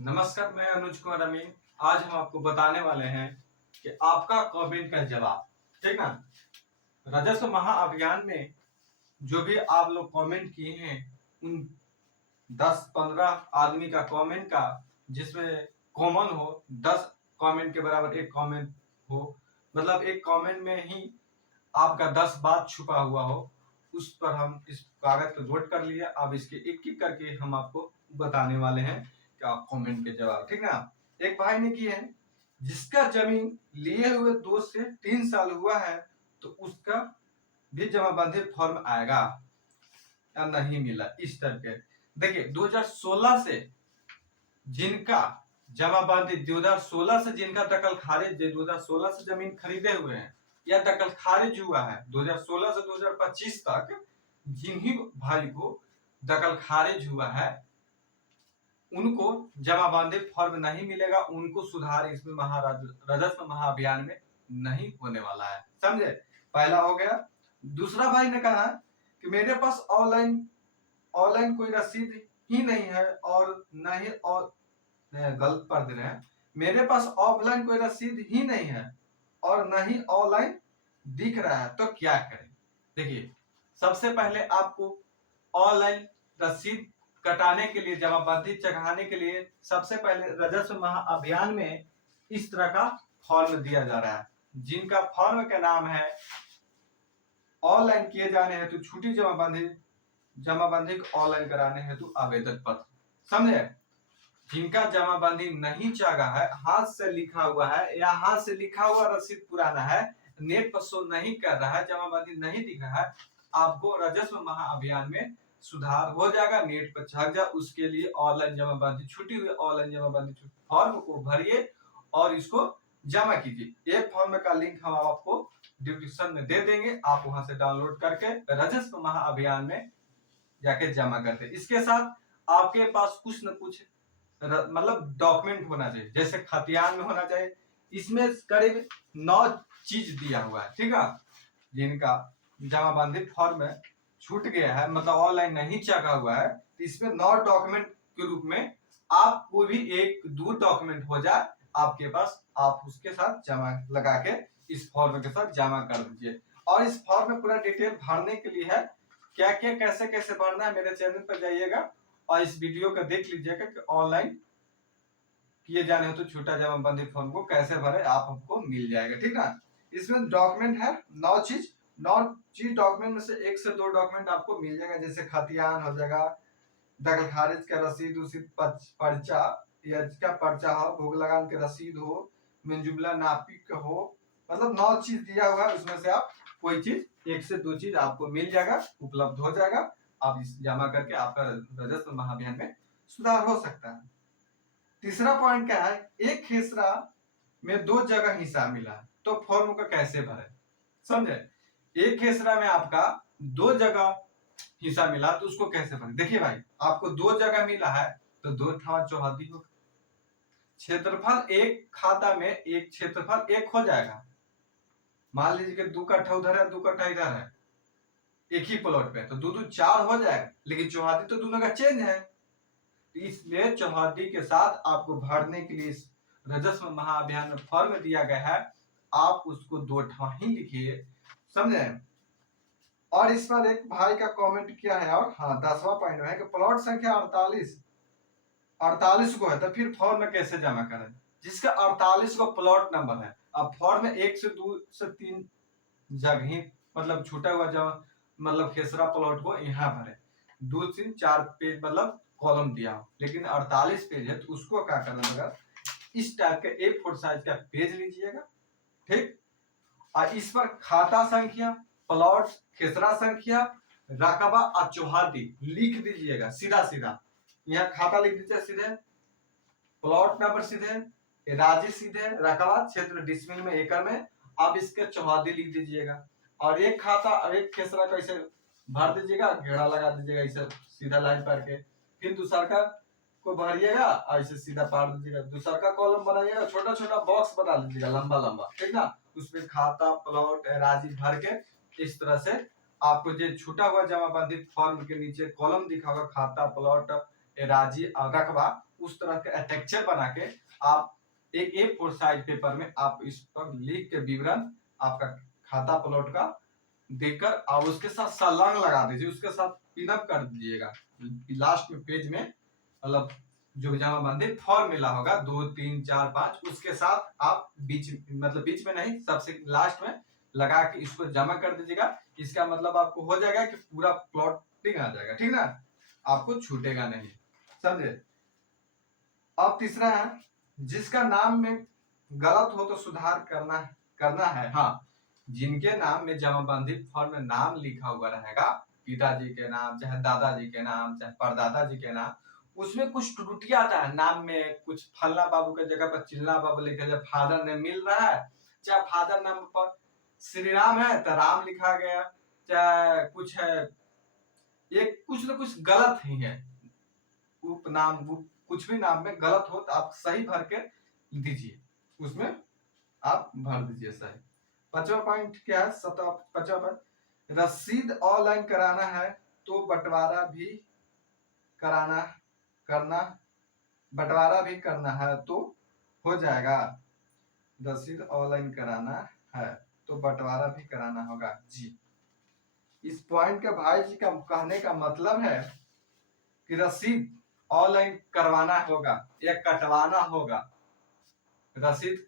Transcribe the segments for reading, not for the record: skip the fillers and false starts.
नमस्कार, मैं अनुज कुमार अमीन। आज हम आपको बताने वाले हैं कि आपका कमेंट का जवाब, ठीक ना। राजस्व महाअभियान में जो भी आप लोग कमेंट किए हैं उन 10-15 आदमी का कमेंट का, जिसमें कॉमन हो 10 कमेंट के बराबर एक कमेंट हो, मतलब एक कमेंट में ही आपका 10 बात छुपा हुआ हो, उस पर हम इस कागज को नोट कर लिए। अब इसके एक एक करके हम आपको बताने वाले हैं क्या कमेंट के जवाब, ठीक ना। एक भाई ने किए हैं, जिसका जमीन लिए हुए 2 से 3 साल हुआ है तो उसका भी जमाबंदी फॉर्म आएगा या नहीं मिला, इस तरह के। देखिए 2016 से जिनका जमाबंदी 2016 से जिनका दखल खारिज 2016 से जमीन खरीदे हुए हैं या दखल खारिज हुआ है 2016 से 2025 तक, जिन्हीं भाई को दखल खारिज हुआ है उनको जमाबंदी फॉर्म नहीं मिलेगा, उनको सुधार इसमें राजस्व महाअभियान में नहीं होने वाला है, समझे। पहला हो गया। दूसरा भाई ने कहा कि मेरे पास ऑनलाइन ऑनलाइन कोई रसीद ही नहीं है और नहीं, और गलत पढ़ दे रहे हैं, मेरे पास ऑफलाइन कोई रसीद ही नहीं है और न ही ऑनलाइन दिख रहा है तो क्या करें। देखिए सबसे पहले आपको ऑनलाइन रसीद कटाने के लिए, जमाबंदी चढ़ाने के लिए, सबसे पहले राजस्व महाअभियान में इस तरह का फॉर्म दिया जा रहा है, जिनका फॉर्म का नाम है ऑनलाइन किए जाने हेतु छुट्टी जमाबंदी को ऑनलाइन कराने हेतु आवेदन पत्र, समझे। जिनका जमाबंदी नहीं चाहा है, हाथ से लिखा हुआ है या हाथ से लिखा हुआ रसीद पुराना है, नेट पर शो नहीं कर रहा है, जमाबंदी नहीं दिख रहा है, आपको राजस्व महाअभियान में सुधार हो जाएगा, नेट पर छप जाए। उसके लिए ऑनलाइन जमाबंदी छुट्टी हुई ऑनलाइन जमाबंदी फॉर्म को भरिए और इसको जमा कीजिए। एक फॉर्म का लिंक हम आपको डिस्क्रिप्शन में दे देंगे, आप वहां से डाउनलोड करके राजस्व महाअभियान में जाके जमा करते। इसके साथ आपके पास कुछ न कुछ मतलब डॉक्यूमेंट होना चाहिए, जैसे खतियान में होना चाहिए। इसमें करीब 9 चीज दिया हुआ है, ठीक है। जिनका जमाबंदी फॉर्म छूट गया है, मतलब ऑनलाइन नहीं चढ़ा हुआ है, तो इसमें 9 डॉक्यूमेंट के रूप में आप कोई भी एक 2 डॉक्यूमेंट हो जाए आपके पास, आप उसके साथ जमा लगा के इस फॉर्म के साथ जमा कर दीजिए। और इस फॉर्म में पूरा डिटेल भरने के लिए है, क्या क्या कैसे कैसे भरना है, मेरे चैनल पर जाइएगा और इस वीडियो को देख लीजिएगा कि ऑनलाइन किए जाने हो तो छोटा जमाबंदी फॉर्म को कैसे भरे, आप हमको मिल जाएगा, ठीक है। इसमें डॉक्यूमेंट है 9 चीज डॉक्यूमेंट में से 1 से 2 डॉक्यूमेंट आपको मिल जाएगा, जैसे खतियान हो जाएगा, दखल खारिज का रसीद उसीद, पर्चा या जिसका पर्चा हो, भोग लगान के रसीद हो, मंजूबला नापिक हो, मतलब 9 चीज दिया हुआ है। उसमें से आप कोई चीज 1 से 2 चीज आपको मिल जाएगा, उपलब्ध हो जाएगा, आप इस जमा करके आपका राजस्व महाअभियान में सुधार हो सकता है। तीसरा पॉइंट क्या है, एक खेसरा में 2 जगह हिस्सा मिला तो फॉर्म को कैसे भरे, समझे। एक खेसरा में आपका 2 जगह हिस्सा मिला तो उसको कैसे भरे। देखिए भाई, आपको 2 जगह मिला है तो 2 ठाव चौहद्दी होगा, क्षेत्रफल एक खाता में एक क्षेत्रफल एक हो जाएगा। मान लीजिए कि 2 कट्ठा उधर है 2 कट्ठा इधर है, एक ही प्लॉट पे, तो 2 2 4 हो जाएगा, लेकिन चौहद्दी तो दोनों का चेंज है, इसलिए चौहद्दी के साथ आपको भरने के लिए राजस्व महाअभियान में फॉर्म दिया गया है, आप उसको 2 ठा ही लिखिए, समझे। और इस पर एक भाई का कमेंट किया है, और हाँ 10वां पॉइंट है कि प्लॉट संख्या 48 को है तो फिर फॉर्म में कैसे जमा करें, जिसका 48 को प्लॉट नंबर है। अब फॉर्म में 1 से 2 से 3 जगह मतलब छूटा हुआ जमा, मतलब खेसरा प्लॉट को यहाँ भरे, 2 3 4 पेज मतलब कॉलम दिया हो, लेकिन 48 पेज है तो उसको क्या करना होगा, इस टाइप के A4 साइज का पेज लीजिएगा, ठीक। और इस पर खाता संख्या, प्लॉट खेसरा संख्या, रकबा और चौहद्दी लिख दीजिएगा सीधा सीधा। यहाँ खाता लिख दीजिए सीधे, प्लॉट नंबर सीधे, राजी सीधे, रकबा क्षेत्र डिसमिल में एकड़ में, आप इसके चौहद्दी लिख दीजिएगा। और एक खाता और एक खेसरा को ऐसे भर दीजिएगा, घेरा लगा दीजिएगा ऐसे सीधा लाइन पर के, फिर दूसरा का को भरिएगा ऐसे सीधा पार दीजिएगा, दूसरा का कॉलम बनाइएगा, छोटा छोटा बॉक्स बना लीजिएगा लंबा लंबा, ठीक ना। उसमें खाता प्लॉट राजी भर के इस तरह से आपको जो छूटा हुआ जमाबंदी फॉर्म के नीचे कॉलम दिखा होगा खाता प्लॉट राजी और रकबा, उस तरह का स्ट्रक्चर बना के आप एक A4 साइज पेपर में आप इस पर लिख के विवरण आपका खाता प्लॉट का देकर और उसके साथ सलांग लगा दीजिए, उसके साथ पिनअप कर दीजिएगा लास्ट में पेज में, मतलब जो जमाबंदी फॉर्म मिला होगा 2 3 4 5 उसके साथ आप बीच में नहीं, सबसे लास्ट में लगा के इसको जमा कर दीजिएगा। इसका मतलब आपको हो जाएगा कि पूरा प्लॉटिंग आ जाएगा, ठीक ना, आपको छूटेगा नहीं, समझे। अब तीसरा है, जिसका नाम में गलत हो तो सुधार करना है। हाँ, जिनके नाम में जमाबंदी फॉर्म में नाम लिखा हुआ रहेगा, पिताजी के नाम चाहे दादाजी के नाम चाहे परदादा जी के नाम, उसमें कुछ त्रुटियां आता है नाम में, कुछ फल्ला बाबू के जगह पर चिल्ला बाबू लिखा जाए, फादर नेम मिल रहा है, चाहे फादर नाम पर श्री राम है तो राम लिखा गया, चाहे कुछ है, ये कुछ ना कुछ गलत ही है, उपनाम कुछ भी नाम में गलत हो तो आप सही भर के दीजिए, उसमें आप भर दीजिए सही। 5वां पॉइंट क्या है, 5वां पॉइंट, रसीद ऑनलाइन कराना है तो बंटवारा भी करना है तो हो जाएगा। रसीद ऑनलाइन कराना है तो बंटवारा भी कराना होगा जी। इस पॉइंट के भाई जी का कहने का मतलब है कि रसीद ऑनलाइन करवाना होगा या कटवाना होगा, रसीद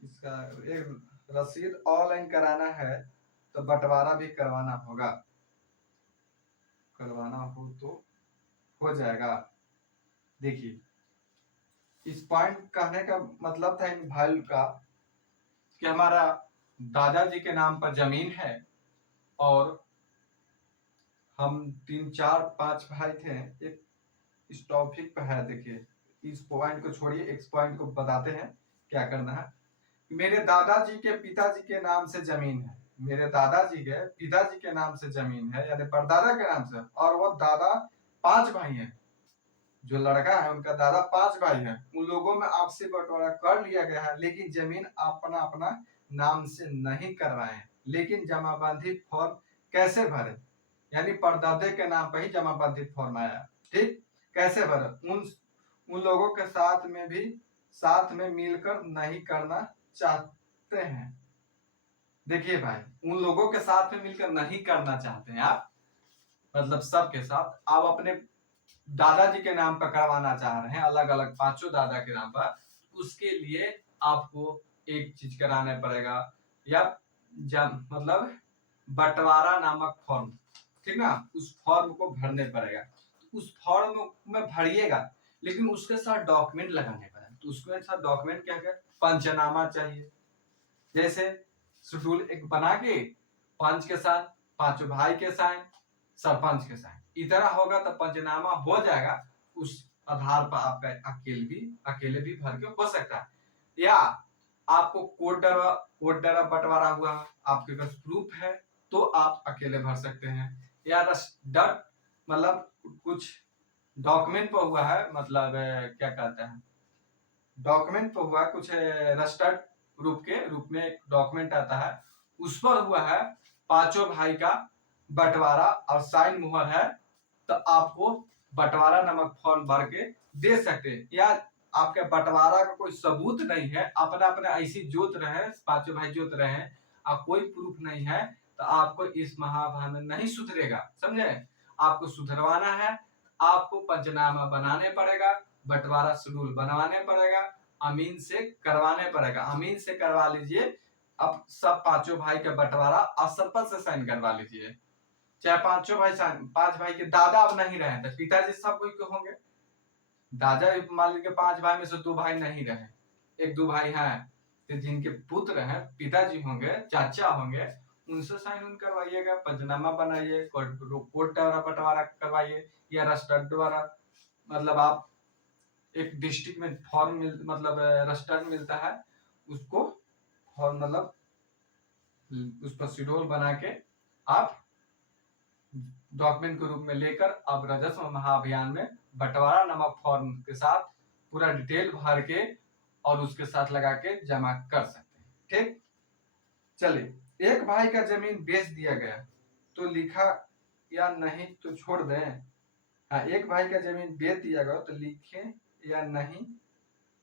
इसका एक रसीद ऑनलाइन कराना है तो बंटवारा भी करवाना होगा, करवाना हो तो हो जाएगा। देखिए इस पॉइंट कहने का मतलब था इन भाई का कि हमारा दादाजी के नाम पर जमीन है और हम 3 4 5 भाई थे, एक इस टॉपिक पे है। देखिए इस पॉइंट को छोड़िए, इस पॉइंट को बताते हैं क्या करना है। मेरे दादाजी के पिताजी के नाम से जमीन है, मेरे दादाजी के पिताजी के नाम से जमीन है यानी परदादा के नाम से, और वो दादा 5 भाई हैं, जो लड़का है उनका दादा 5 भाई हैं, उन लोगों में आपसी बंटवारा कर लिया गया है लेकिन जमीन अपना अपना नाम से नहीं करवाए, लेकिन जमाबंदी फॉर्म कैसे भरे, यानी परदादे के नाम पर ही जमाबंदी फॉर्म आया, ठीक, कैसे भरे, उन लोगों के साथ में मिलकर नहीं करना चाहते हैं। देखिए भाई उन लोगों के साथ में मिलकर नहीं करना चाहते हैं आप, मतलब सबके साथ आप अपने दादाजी के नाम पर करवाना चाह रहे हैं, अलग अलग 5 दादा के नाम पर, उसके लिए आपको एक चीज कराना पड़ेगा या मतलब बंटवारा नामक फॉर्म, ठीक ना, उस फॉर्म को भरने पड़ेगा। उस फॉर्म में भरिएगा लेकिन उसके साथ डॉक्यूमेंट लगाने पड़ेगा, तो उसके साथ डॉक्यूमेंट क्या क्या, पंचनामा चाहिए, जैसे शेड्यूल एक बना के पंच के साथ 5 भाई के साइन सरपंच के साइन, इतना होगा तो पंचनामा हो जाएगा, उस आधार पर आपका अकेले भी भर के हो सकता है। या आपको कोर्ट डरा बंटवारा हुआ आपके पास प्रूफ है तो आप अकेले भर सकते हैं, या डर मतलब कुछ डॉक्यूमेंट पर हुआ है, मतलब क्या कहते हैं डॉक्यूमेंट पर हुआ कुछ रजिस्टर्ड रूप में एक डॉक्यूमेंट आता है, उस पर हुआ है 5 भाई का बंटवारा और साइन मुहर है, तो आपको बंटवारा नामक फॉर्म भर के दे सकते हैं। या आपके बंटवारा का कोई सबूत नहीं है, अपना अपना ऐसी जोत रहे 5 भाई जोत रहे और कोई प्रूफ नहीं है, तो आपको इस महाभारत में नहीं सुधरेगा, समझे। आपको सुधरवाना है, आपको पंचनामा बनाने पड़ेगा, बंटवारा शेड्यूल बनवाने पड़ेगा, अमीन से करवाने पड़ेगा, अमीन से करवा लीजिए। अब सब 5 भाई का बंटवारा और सरपंच से साइन करवा लीजिए, चाहे 5 भाई 5 भाई के दादा अब नहीं रहे तो पिताजी सब कोई के होंगे, दादा मान लीजिए 5 भाई में से 2 भाई नहीं रहे, 1 2 भाई हैं तो जिनके पुत्र हैं पिताजी होंगे चाचा होंगे, उनसे साइन उन करवाइएगा, पंचनामा बनाइए, कोर्ट द्वारा बंटवारा करवाइए, या रजिस्टर्ड द्वारा, मतलब आप एक डिस्ट्रिक्ट में फॉर्म मतलब रजिस्टर्ड मिलता है, उसको फॉर्म मतलब उस पर शेड्यूल बना के आप डॉक्यूमेंट के रूप में लेकर अब राजस्व महाअभियान में बंटवारा नामक फॉर्म के साथ पूरा डिटेल भर के और उसके साथ लगा के जमा कर सकते हैं, ठीक। चलिए, एक भाई का जमीन बेच दिया गया तो लिखा या नहीं तो छोड़ दें, हाँ, एक भाई का जमीन बेच दिया गया तो लिखे या नहीं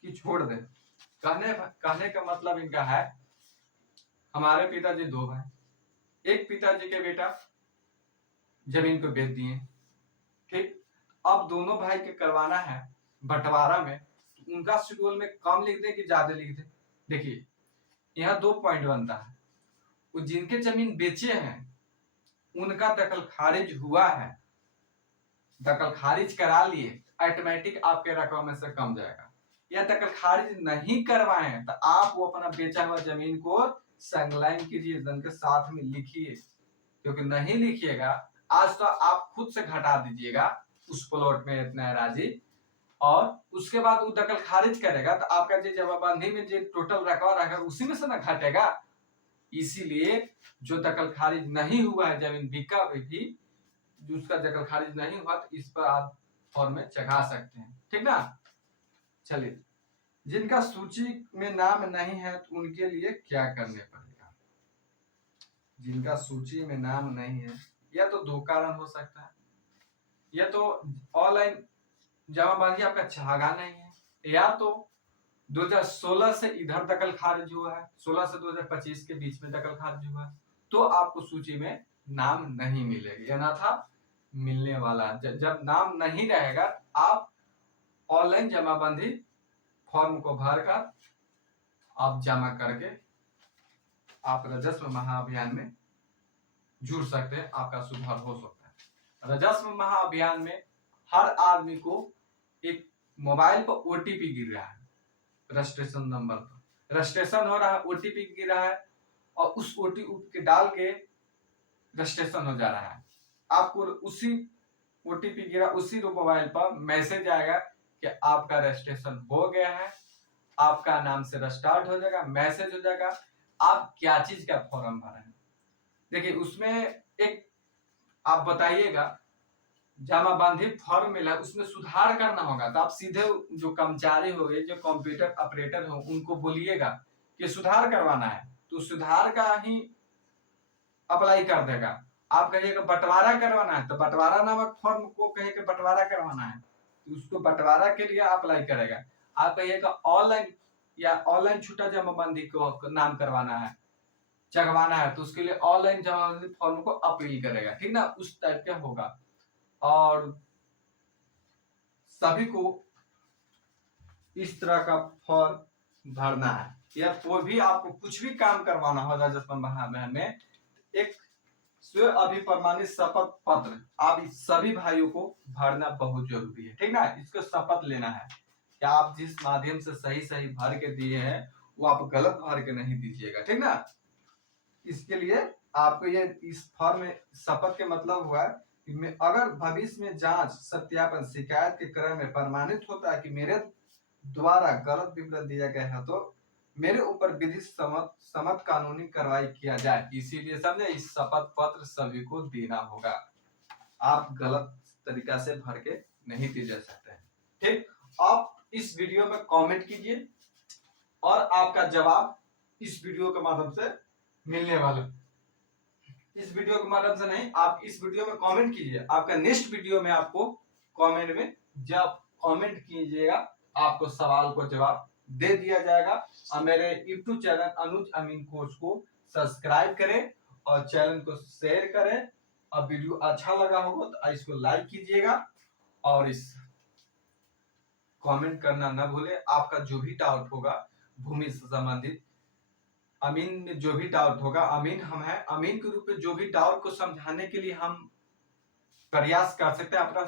कि छोड़ दे। कहने का मतलब इनका है, हमारे पिताजी दो भाई, एक पिताजी के बेटा जमीन को बेच दिए, ठीक। अब दोनों भाई के करवाना है बंटवारा में, उनका शेड्यूल में कम लिख दे कि ज्यादा लिख दे। देखिए यहाँ 2 पॉइंट बनता है, वो जिनके जमीन बेचे हैं उनका दखल खारिज हुआ है, दखल खारिज करा लिए, ऑटोमेटिक आपके रकम में से कम जाएगा। या दखल खारिज नहीं करवाए हैं तो आप वो अपना बेचा हुआ जमीन को संलग्न कीजिए, के साथ में लिखिए, क्योंकि नहीं लिखिएगा आज तो आप खुद से घटा दीजिएगा उस प्लॉट में इतना राजी, और उसके बाद वो दखल खारिज करेगा तो आपका जो जमाबंदी में जो टोटल रकबा रहेगा उसी में से ना घटेगा। इसीलिए जो दखल खारिज नहीं हुआ है जमीन बिका भी, उसका दखल खारिज नहीं हुआ तो इस पर आप फॉर्म में चढ़ा सकते हैं, ठीक ना। चलिए, जिनका सूची में नाम नहीं है तो उनके लिए क्या करने पड़ेगा। जिनका सूची में नाम नहीं है, या तो 2 कारण हो सकता है, या तो ऑनलाइन जमाबंदी आपका चाहा नहीं है, या तो 2016 से इधर दखल खारिज हुआ है, 16 से 2025 के बीच में दखल खारिज हुआ है, तो आपको सूची में नाम नहीं मिलेगी, या ना था मिलने वाला। जब नाम नहीं रहेगा आप ऑनलाइन जमाबंदी फॉर्म को भरकर आप जमा करके आप राजस्व महाअभियान में जुड़ सकते हैं, आपका सुधार हो सकता है। राजस्व महाअभियान में हर आदमी को एक मोबाइल पर ओटीपी गिर रहा है, रजिस्ट्रेशन नंबर पर रजिस्ट्रेशन हो रहा है, ओटीपी गिर रहा है और उस ओटीपी के डाल के रजिस्ट्रेशन हो जा रहा है। आपको उसी ओटीपी गिरा उसी मोबाइल पर मैसेज आएगा कि आपका रजिस्ट्रेशन हो गया है, आपका नाम से स्टार्ट हो जाएगा, मैसेज हो जाएगा आप क्या चीज का फॉर्म भर रहे हैं। देखिए उसमें एक आप बताइएगा जमाबंदी फॉर्म मिला उसमें सुधार करना होगा, तो आप सीधे जो कर्मचारी हो गए, जो कंप्यूटर ऑपरेटर हो, उनको बोलिएगा कि सुधार करवाना है, तो सुधार का ही अप्लाई कर देगा। आप कहिएगा बंटवारा करवाना है तो बंटवारा नामक फॉर्म को कहिए बंटवारा करवाना है तो उसको बंटवारा के लिए अप्लाई करेगा। आप कहिएगा ऑनलाइन या ऑनलाइन छूटा जमाबंदी को नाम करवाना है, चढ़वाना है, तो उसके लिए ऑनलाइन जमाबंदी फॉर्म को अपील करेगा, ठीक ना, उस टाइप का होगा। और सभी को इस तरह का फॉर्म भरना है, या कोई भी आपको कुछ भी काम करवाना हो राजस्व महाअभियान में, एक स्व अभिप्रमाणित शपथ पत्र आप सभी भाइयों को भरना बहुत जरूरी है, ठीक ना। इसको शपथ लेना है कि आप जिस माध्यम से सही भर के दिए हैं वो आप गलत भर के नहीं दीजिएगा, ठीक ना। इसके लिए आपको ये इस फॉर्म में शपथ के मतलब हुआ कि अगर भविष्य में जांच सत्यापन शिकायत के क्रम में प्रमाणित होता है कि मेरे द्वारा गलत विवरण दिया गया है तो मेरे ऊपर विधि सम्मत कानूनी कार्रवाई किया जाए। इसीलिए समझे इस शपथ पत्र सभी को देना होगा, आप गलत तरीका से भर के नहीं दिए जा सकते हैं, ठीक। आप इस वीडियो में कमेंट कीजिए और आपका जवाब इस वीडियो के माध्यम से मिलने वाला, इस वीडियो के माध्यम से नहीं, आप इस वीडियो में कमेंट कीजिए, आपका नेक्स्ट वीडियो में आपको कमेंट में जब कमेंट कीजिएगा आपको सवाल को जवाब दे दिया जाएगा। और मेरे YouTube चैनल अनुज अमीन कोर्स को सब्सक्राइब करें और चैनल को शेयर करें, और वीडियो अच्छा लगा होगा तो इसको लाइक कीजिएगा और इस कमेंट करना ना भूले। आपका जो भी डाउट होगा भूमि से संबंधित, अमीन में जो भी डाउट होगा, अमीन हम हैं, अमीन के रूप में जो भी डाउट को समझाने के लिए हम प्रयास कर सकते हैं, अपना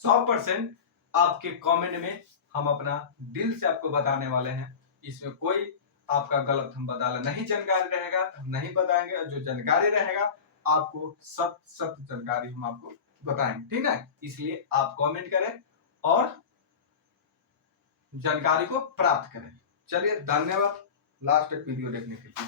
100% आपके कमेंट में हम अपना दिल से आपको बताने वाले हैं। इसमें कोई आपका गलत हम बताना नहीं, जानकारी रहेगा हम नहीं बताएंगे, और जो जानकारी रहेगा आपको सत्य जानकारी हम आपको बताएंगे, ठीक है। इसलिए आप कमेंट करें और जानकारी को प्राप्त करें। चलिए धन्यवाद लास्ट वीडियो देखने के लिए।